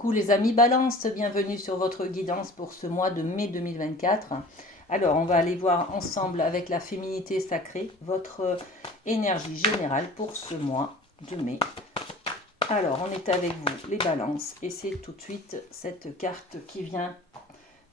Coucou les amis Balance, bienvenue sur votre guidance pour ce mois de mai 2024. Alors, on va aller voir ensemble avec la féminité sacrée votre énergie générale pour ce mois de mai. Alors, on est avec vous les balances et c'est tout de suite cette carte qui vient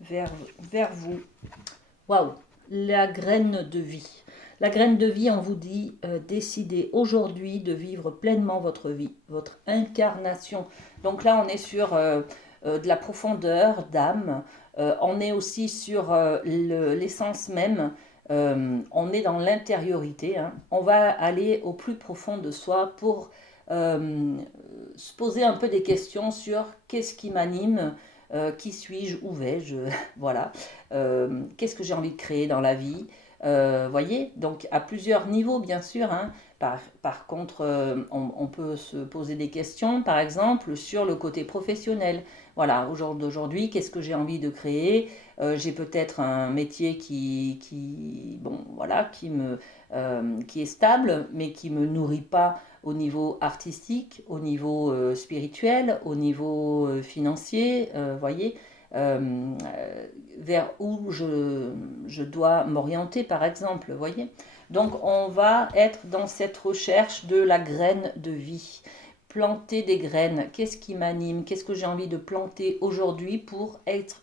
vers vous. Waouh, la graine de vie. La graine de vie, on vous dit, décidez aujourd'hui de vivre pleinement votre vie, votre incarnation. Donc là, on est sur de la profondeur d'âme. On est aussi sur l'essence même. On est dans l'intériorité. Hein. On va aller au plus profond de soi pour se poser un peu des questions sur qu'est-ce qui m'anime, qui suis-je, où vais-je, voilà. Qu'est-ce que j'ai envie de créer dans la vie. Voyez, donc à plusieurs niveaux bien sûr. Hein. Par contre, on peut se poser des questions, par exemple, sur le côté professionnel. Voilà, aujourd'hui, qu'est-ce que j'ai envie de créer. J'ai peut-être un métier bon, voilà, qui est stable, mais qui ne me nourrit pas au niveau artistique, au niveau spirituel, au niveau financier, voyez. Vers où je dois m'orienter, par exemple, voyez. Donc, on va être dans cette recherche de la graine de vie. Planter des graines, qu'est-ce qui m'anime, qu'est-ce que j'ai envie de planter aujourd'hui pour être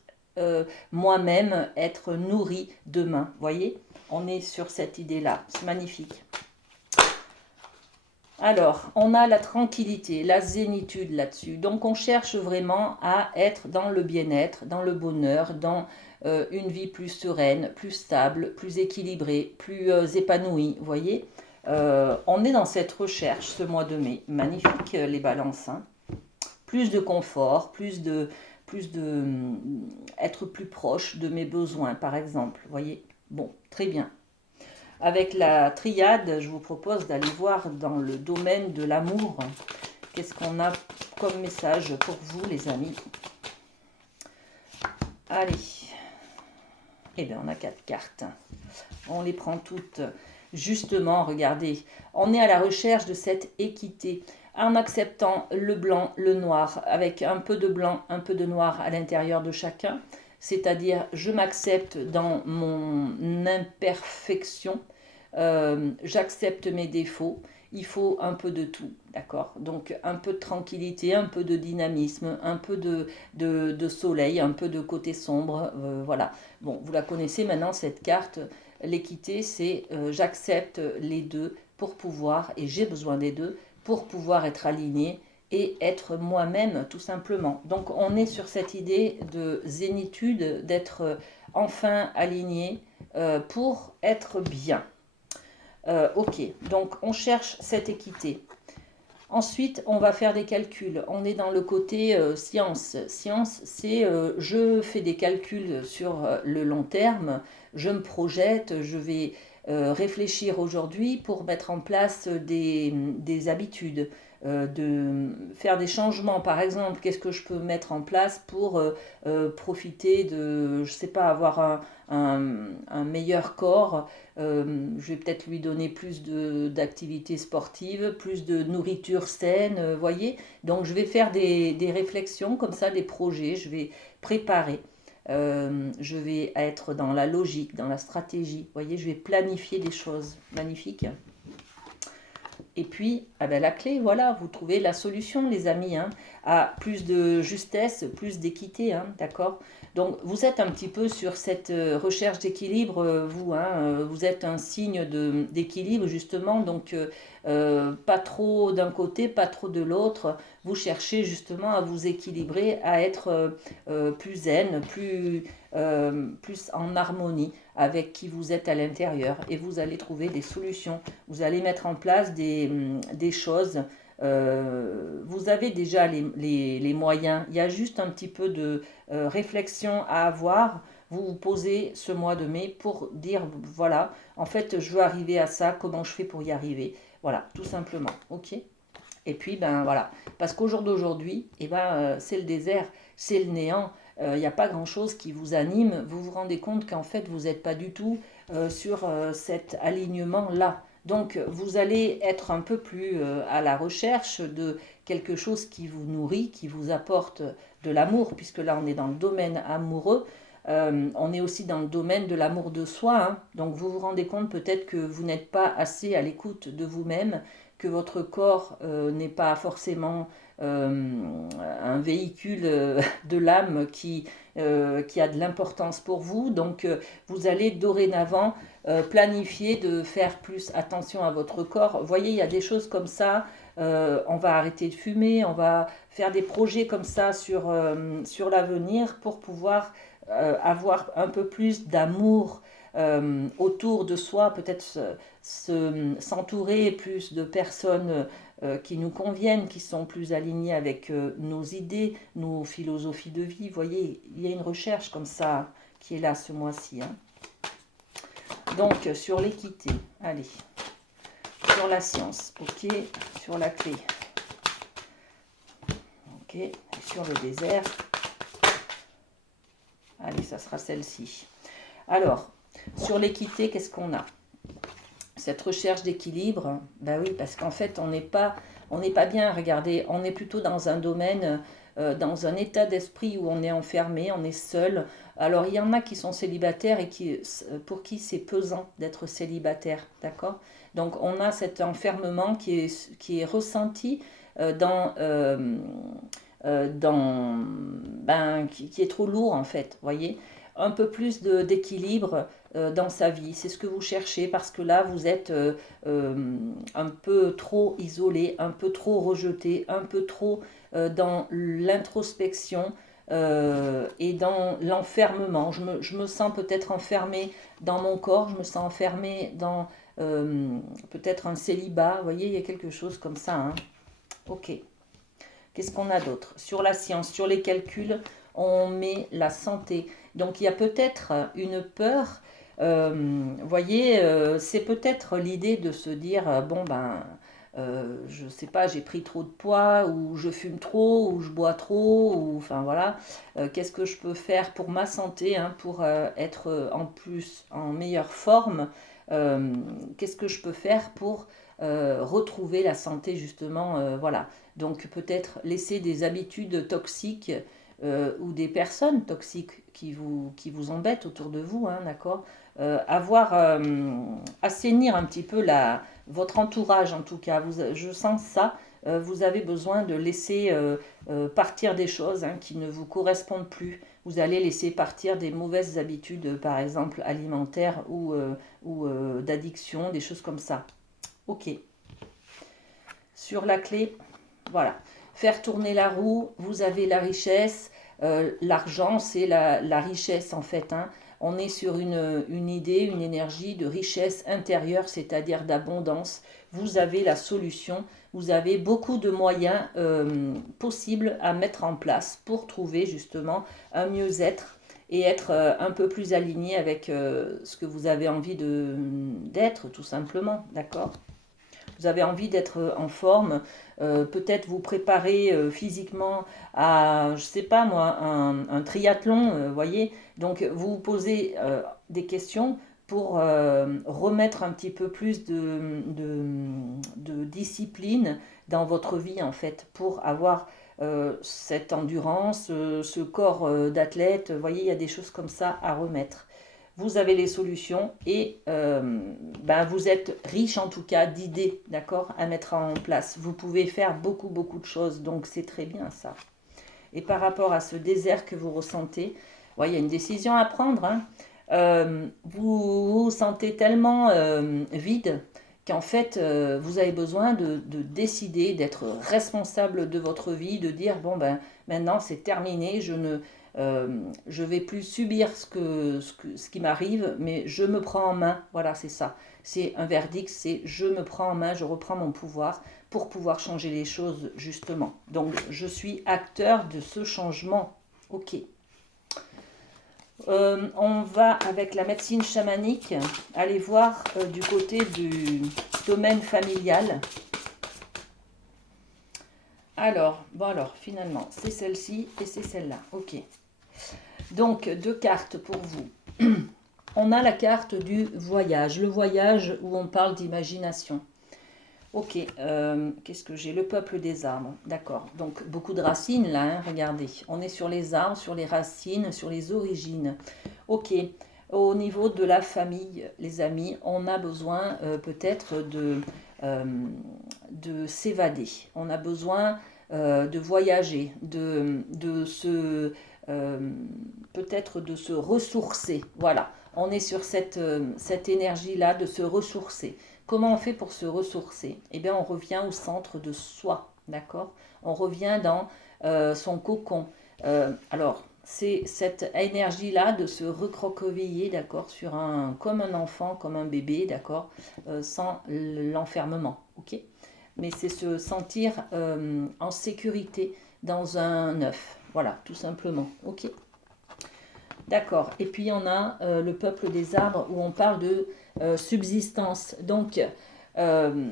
moi-même, être nourri demain, voyez. On est sur cette idée-là, c'est magnifique. Alors, on a la tranquillité, la zénitude là-dessus. Donc, on cherche vraiment à être dans le bien-être, dans le bonheur, dans une vie plus sereine, plus stable, plus équilibrée, plus épanouie, vous voyez. On est dans cette recherche ce mois de mai. Magnifique, les balances. Hein. Plus de confort, être plus proche de mes besoins, par exemple, vous voyez. Bon, très bien. Avec la triade, je vous propose d'aller voir dans le domaine de l'amour. Qu'est-ce qu'on a comme message pour vous, les amis? Allez. Eh bien, on a 4 cartes. On les prend toutes. Justement, regardez, on est à la recherche de cette équité. En acceptant le blanc, le noir, avec un peu de blanc, un peu de noir à l'intérieur de chacun. C'est-à-dire, je m'accepte dans mon imperfection. J'accepte mes défauts, il faut un peu de tout, d'accord? Donc un peu de tranquillité, un peu de dynamisme, un peu de soleil, un peu de côté sombre, voilà. Bon, vous la connaissez maintenant cette carte, l'équité c'est j'accepte les deux pour pouvoir, et j'ai besoin des deux, pour pouvoir être aligné et être moi-même tout simplement. Donc on est sur cette idée de zénitude, d'être enfin aligné pour être bien. Ok, donc on cherche cette équité. Ensuite, on va faire des calculs. On est dans le côté science. Science, c'est je fais des calculs sur le long terme, je me projette, je vais réfléchir aujourd'hui pour mettre en place des habitudes, de faire des changements. Par exemple, qu'est-ce que je peux mettre en place pour profiter de, je sais pas, avoir un meilleur corps. Je vais peut-être lui donner plus d'activités sportives, plus de nourriture saine, voyez. Donc je vais faire des réflexions comme ça, des projets, je vais préparer. Je vais être dans la logique, dans la stratégie, voyez, je vais planifier des choses. Magnifique. Et puis, ah ben la clé, voilà, vous trouvez la solution, les amis, hein, à plus de justesse, plus d'équité, hein, d'accord? Donc, vous êtes un petit peu sur cette recherche d'équilibre, vous, hein, vous êtes un signe d'équilibre, justement, donc pas trop d'un côté, pas trop de l'autre. Vous cherchez justement à vous équilibrer, à être plus zen, plus en harmonie avec qui vous êtes à l'intérieur et vous allez trouver des solutions. Vous allez mettre en place des choses. Vous avez déjà les moyens. Il y a juste un petit peu de réflexion à avoir. Vous vous posez ce mois de mai pour dire, voilà, en fait, je veux arriver à ça, comment je fais pour y arriver. Voilà, tout simplement. OK? Et puis, ben voilà. Parce qu'au jour d'aujourd'hui, eh ben, c'est le désert, c'est le néant. Il n'y a pas grand-chose qui vous anime. Vous vous rendez compte qu'en fait, vous n'êtes pas du tout sur cet alignement-là. Donc, vous allez être un peu plus à la recherche de quelque chose qui vous nourrit, qui vous apporte de l'amour, puisque là, on est dans le domaine amoureux. On est aussi dans le domaine de l'amour de soi. Hein. Donc, vous vous rendez compte peut-être que vous n'êtes pas assez à l'écoute de vous-même, que votre corps n'est pas forcément un véhicule de l'âme qui a de l'importance pour vous. Donc, vous allez dorénavant planifier de faire plus attention à votre corps. Vous voyez, il y a des choses comme ça. On va arrêter de fumer, on va faire des projets comme ça sur l'avenir pour pouvoir avoir un peu plus d'amour autour de soi, peut-être s'entourer plus de personnes qui nous conviennent, qui sont plus alignées avec nos idées, nos philosophies de vie. Vous voyez, il y a une recherche comme ça qui est là ce mois-ci. Hein. Donc, sur l'équité, allez, sur la science, ok, sur la clé, ok, et sur le désert, allez, ça sera celle-ci. Alors, sur l'équité, qu'est-ce qu'on a? Cette recherche d'équilibre, ben oui, parce qu'en fait, on n'est pas bien, regardez, on est plutôt dans un domaine, dans un état d'esprit où on est enfermé, on est seul. Alors, il y en a qui sont célibataires et pour qui c'est pesant d'être célibataire, d'accord? Donc, on a cet enfermement qui est ressenti qui est trop lourd, en fait, voyez? Un peu plus d'équilibre dans sa vie. C'est ce que vous cherchez parce que là, vous êtes un peu trop isolé, un peu trop rejeté, un peu trop dans l'introspection et dans l'enfermement. Je me sens peut-être enfermée dans mon corps, je me sens enfermée dans peut-être un célibat. Vous voyez, il y a quelque chose comme ça. Hein. Ok. Qu'est-ce qu'on a d'autre? Sur la science, sur les calculs, on met la santé. Donc il y a peut-être une peur. Vous voyez, c'est peut-être l'idée de se dire, bon ben, je sais pas, j'ai pris trop de poids, ou je fume trop, ou je bois trop, ou enfin voilà, qu'est-ce que je peux faire pour ma santé, hein, pour être en meilleure forme, qu'est-ce que je peux faire pour retrouver la santé justement, voilà. Donc peut-être laisser des habitudes toxiques ou des personnes toxiques qui vous embêtent autour de vous, hein, d'accord? Assainir un petit peu votre entourage en tout cas. Je sens ça. Vous avez besoin de laisser partir des choses hein, qui ne vous correspondent plus. Vous allez laisser partir des mauvaises habitudes, par exemple alimentaires ou d'addiction, des choses comme ça. Ok. Sur la clé, voilà. Faire tourner la roue, vous avez la richesse. L'argent, c'est la richesse en fait. Hein. On est sur une idée, une énergie de richesse intérieure, c'est-à-dire d'abondance. Vous avez la solution. Vous avez beaucoup de moyens possibles à mettre en place pour trouver justement un mieux-être et être un peu plus aligné avec ce que vous avez envie d'être, tout simplement. D'accord? Vous avez envie d'être en forme, peut-être vous préparer physiquement à, je sais pas moi, un triathlon, voyez. Donc vous vous posez des questions pour remettre un petit peu plus de discipline dans votre vie en fait, pour avoir cette endurance, ce corps d'athlète. Vous voyez, il y a des choses comme ça à remettre. Vous avez les solutions et vous êtes riche en tout cas d'idées, d'accord, à mettre en place. Vous pouvez faire beaucoup, beaucoup de choses, donc c'est très bien ça. Et par rapport à ce désert que vous ressentez, il y a une décision à prendre. Hein. Vous vous sentez tellement vide qu'en fait, vous avez besoin de décider, d'être responsable de votre vie, de dire, bon, ben, maintenant c'est terminé, je vais plus subir ce qui m'arrive, mais je me prends en main. Voilà, c'est ça. C'est un verdict, c'est je me prends en main, je reprends mon pouvoir pour pouvoir changer les choses justement. Donc, je suis acteur de ce changement. Ok. On va avec la médecine chamanique aller voir du côté du domaine familial. Alors, finalement, c'est celle-ci et c'est celle-là. Ok. Donc, deux cartes pour vous. on a la carte du voyage. Le voyage où on parle d'imagination. Ok, qu'est-ce que j'ai? Le peuple des arbres, d'accord. Donc beaucoup de racines là, hein, regardez. On est sur les arbres, sur les racines, sur les origines. Ok, au niveau de la famille, les amis, on a besoin peut-être euh, de s'évader. On a besoin de voyager, de se peut-être de se ressourcer. Voilà, on est sur cette énergie-là de se ressourcer. Comment on fait pour se ressourcer? Eh bien, on revient au centre de soi, d'accord? On revient dans son cocon. Alors, c'est cette énergie-là de se recroqueviller, d'accord, sur comme un enfant, comme un bébé, d'accord, sans l'enfermement, ok? Mais c'est se sentir en sécurité dans un œuf, voilà, tout simplement, ok? D'accord. Et puis on a le peuple des arbres où on parle de subsistance. Donc, euh,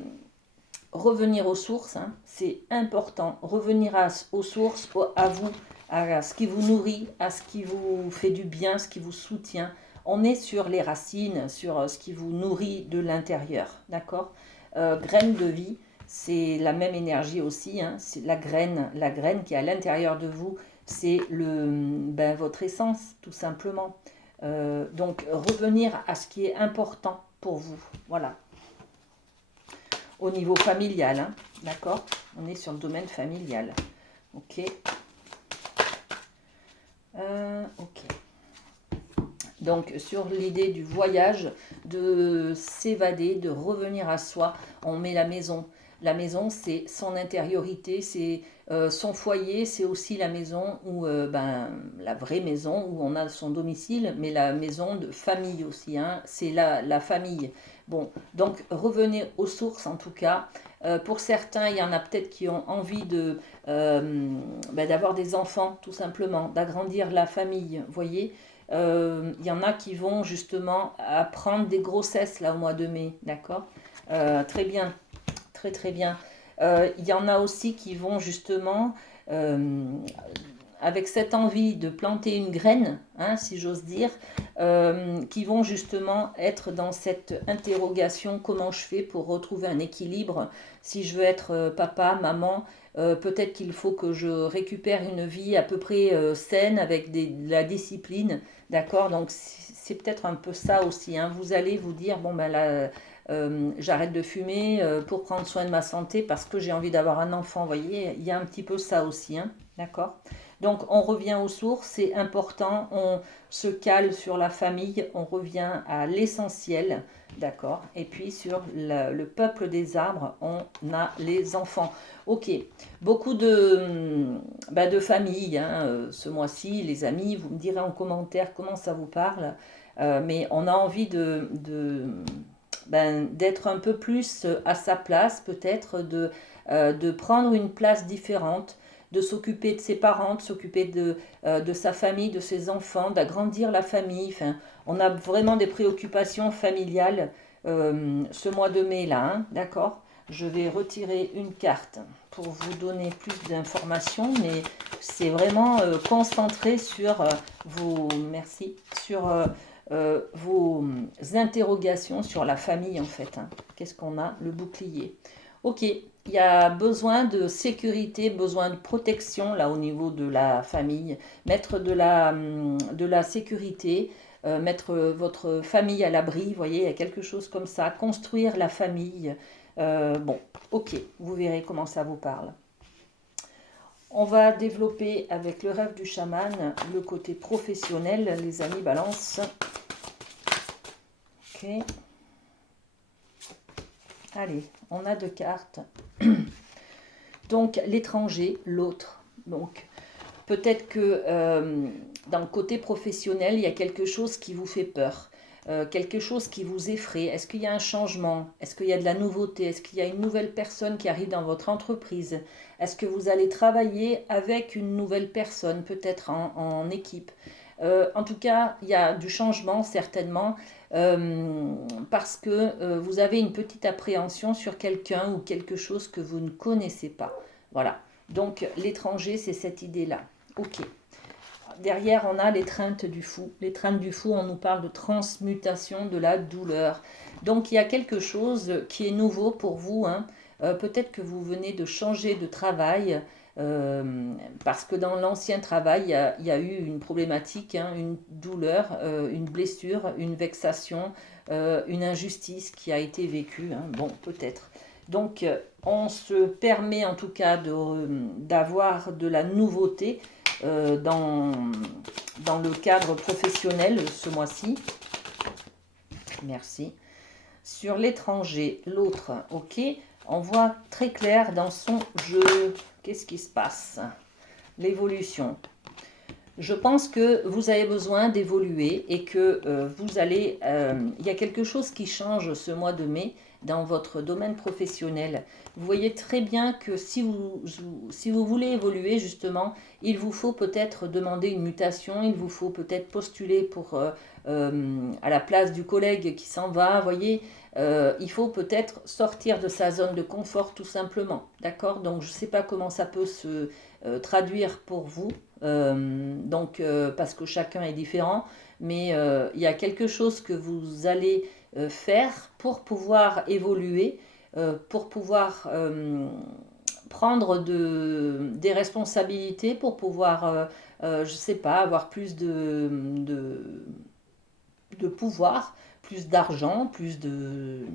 revenir aux sources, hein, c'est important. Revenir aux sources, à vous, à ce qui vous nourrit, à ce qui vous fait du bien, ce qui vous soutient. On est sur les racines, sur ce qui vous nourrit de l'intérieur. D'accord. Graine de vie, c'est la même énergie aussi. Hein, c'est la graine qui est à l'intérieur de vous, c'est votre essence, tout simplement. Donc, revenir à ce qui est important pour vous. Voilà. Au niveau familial, hein, d'accord? On est sur le domaine familial. Ok. Ok. Donc, sur l'idée du voyage, de s'évader, de revenir à soi, on met la maison. La maison, c'est son intériorité, c'est son foyer, c'est aussi la maison où, la vraie maison où on a son domicile, mais la maison de famille aussi, hein, c'est la famille. Bon, donc revenez aux sources en tout cas. Pour certains, il y en a peut-être qui ont envie d'avoir des enfants, tout simplement, d'agrandir la famille, vous voyez. Il y en a qui vont justement apprendre des grossesses là au mois de mai, d'accord. Très bien, très très bien. Il y en a aussi qui vont justement, euh, avec cette envie de planter une graine, hein, si j'ose dire, qui vont justement être dans cette interrogation, comment je fais pour retrouver un équilibre, si je veux être papa, maman, peut-être qu'il faut que je récupère une vie à peu près saine avec de la discipline, d'accord? Donc c'est peut-être un peu ça aussi, hein. Vous allez vous dire, bon ben là, j'arrête de fumer pour prendre soin de ma santé parce que j'ai envie d'avoir un enfant, vous voyez, il y a un petit peu ça aussi, hein, d'accord? Donc on revient aux sources, c'est important, on se cale sur la famille, on revient à l'essentiel, d'accord? Et puis sur le peuple des arbres, on a les enfants. Ok, beaucoup de familles, hein, ce mois-ci, les amis, vous me direz en commentaire comment ça vous parle, mais on a envie d'être un peu plus à sa place, peut-être de prendre une place différente, de s'occuper de ses parents, de s'occuper de sa famille, de ses enfants, d'agrandir la famille. Enfin, on a vraiment des préoccupations familiales ce mois de mai là, hein, d'accord? Je vais retirer une carte pour vous donner plus d'informations, mais c'est vraiment concentré sur merci, sur vos interrogations sur la famille en fait, hein. Qu'est-ce qu'on a? Le bouclier. Ok, il y a besoin de sécurité, besoin de protection là au niveau de la famille, mettre de la sécurité, mettre votre famille à l'abri, vous voyez, il y a quelque chose comme ça, construire la famille. Bon, ok, vous verrez comment ça vous parle. On va développer avec le rêve du chaman le côté professionnel, les amis, balance. Ok. Allez, on a deux cartes. Donc l'étranger, l'autre. Donc peut-être que dans le côté professionnel, il y a quelque chose qui vous fait peur, quelque chose qui vous effraie. Est-ce qu'il y a un changement? Est-ce qu'il y a de la nouveauté? Est-ce qu'il y a une nouvelle personne qui arrive dans votre entreprise? Est-ce que vous allez travailler avec une nouvelle personne, peut-être en équipe? En tout cas, il y a du changement certainement parce que vous avez une petite appréhension sur quelqu'un ou quelque chose que vous ne connaissez pas. Voilà. Donc l'étranger, c'est cette idée-là. Ok. derrière, on a l'étreinte du fou. L'étreinte du fou, on nous parle de transmutation de la douleur. Donc, il y a quelque chose qui est nouveau pour vous, hein. Peut-être que vous venez de changer de travail, parce que dans l'ancien travail, il y a eu une problématique, hein, une douleur, une blessure, une vexation, une injustice qui a été vécue, hein. Bon, peut-être. Donc, on se permet en tout cas d'avoir de la nouveauté dans le cadre professionnel ce mois-ci. Merci. Sur l'étranger, l'autre, ok. On voit très clair dans son jeu. Qu'est-ce qui se passe? L'évolution. Je pense que vous avez besoin d'évoluer et que vous allez... il y a quelque chose qui change ce mois de mai dans votre domaine professionnel. Vous voyez très bien que si vous voulez évoluer, justement, il vous faut peut-être demander une mutation, il vous faut peut-être postuler pour, à la place du collègue qui s'en va, vous voyez. Il faut peut-être sortir de sa zone de confort tout simplement, d'accord? Donc je ne sais pas comment ça peut se traduire pour vous, parce que chacun est différent, mais il y a quelque chose que vous allez faire pour pouvoir évoluer, pour pouvoir prendre des responsabilités, pour pouvoir, je ne sais pas, avoir plus de pouvoir, plus d'argent, plus de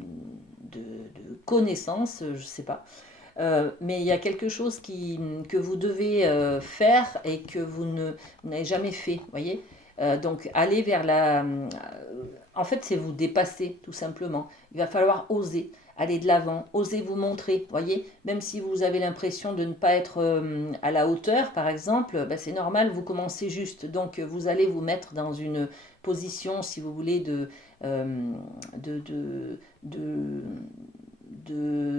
connaissances, je ne sais pas. Mais il y a quelque chose que vous devez faire et que vous n'avez jamais fait, voyez. Donc, aller vers en fait, c'est vous dépasser, tout simplement. Il va falloir oser, aller de l'avant, oser vous montrer, voyez. Même si vous avez l'impression de ne pas être à la hauteur, par exemple, ben, c'est normal, vous commencez juste. Donc, vous allez vous mettre dans une position, si vous voulez, de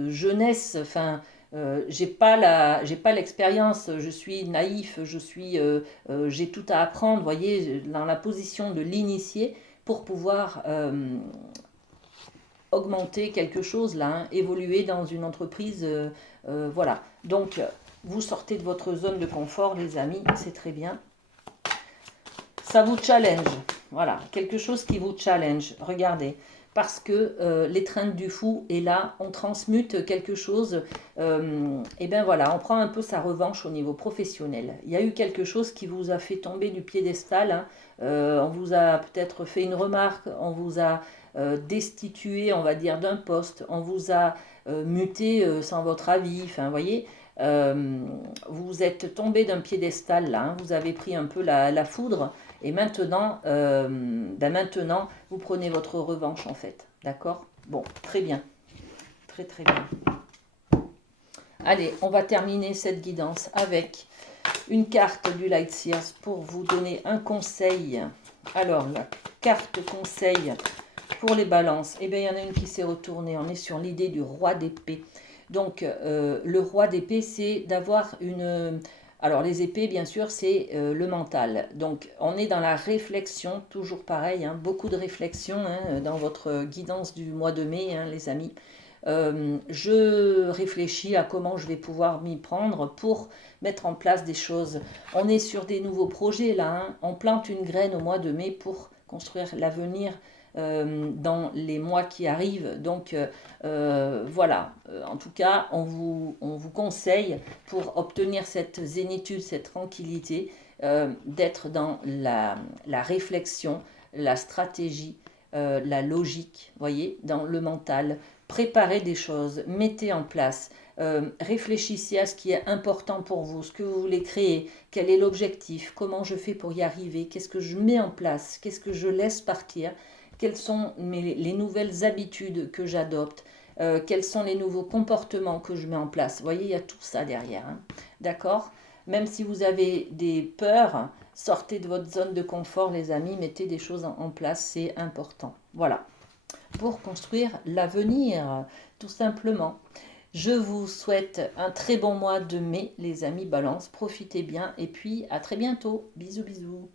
jeunesse, enfin, j'ai pas l'expérience, je suis naïf, j'ai tout à apprendre, voyez, dans la position de l'initié pour pouvoir augmenter quelque chose là, hein, évoluer dans une entreprise, voilà. Donc, vous sortez de votre zone de confort, les amis, c'est très bien. Ça vous challenge, voilà, quelque chose qui vous challenge, regardez. Parce que l'étreinte du fou est là, on transmute quelque chose, et bien voilà, on prend un peu sa revanche au niveau professionnel. Il y a eu quelque chose qui vous a fait tomber du piédestal, hein. On vous a peut-être fait une remarque, on vous a destitué, on va dire, d'un poste, on vous a muté sans votre avis, enfin, vous voyez, vous êtes tombé d'un piédestal là, hein, vous avez pris un peu la foudre, et maintenant, maintenant, vous prenez votre revanche en fait. D'accord? Bon, très bien. Très très bien. Allez, on va terminer cette guidance avec une carte du Light Seers pour vous donner un conseil. Alors, la carte conseil pour les balances. Eh bien, il y en a une qui s'est retournée. On est sur l'idée du roi d'épée. Donc, le roi d'épée, c'est d'avoir une... Alors, les épées, bien sûr, c'est le mental. Donc, on est dans la réflexion, toujours pareil, hein, beaucoup de réflexion, hein, dans votre guidance du mois de mai, hein, les amis. Je réfléchis à comment je vais pouvoir m'y prendre pour mettre en place des choses. On est sur des nouveaux projets, là, hein. On plante une graine au mois de mai pour construire l'avenir dans les mois qui arrivent. Donc voilà, en tout cas, on vous conseille pour obtenir cette zénitude, cette tranquillité, d'être dans la réflexion, la stratégie, la logique, voyez, dans le mental. Préparez des choses, mettez en place. Réfléchissez à ce qui est important pour vous, ce que vous voulez créer, quel est l'objectif, comment je fais pour y arriver, qu'est-ce que je mets en place, qu'est-ce que je laisse partir, quelles sont les nouvelles habitudes que j'adopte, quels sont les nouveaux comportements que je mets en place. Vous voyez, il y a tout ça derrière, hein. D'accord? Même si vous avez des peurs, sortez de votre zone de confort, les amis, mettez des choses en place, c'est important. Voilà, pour construire l'avenir, tout simplement. Je vous souhaite un très bon mois de mai, les amis Balance. Profitez bien et puis à très bientôt. Bisous, bisous.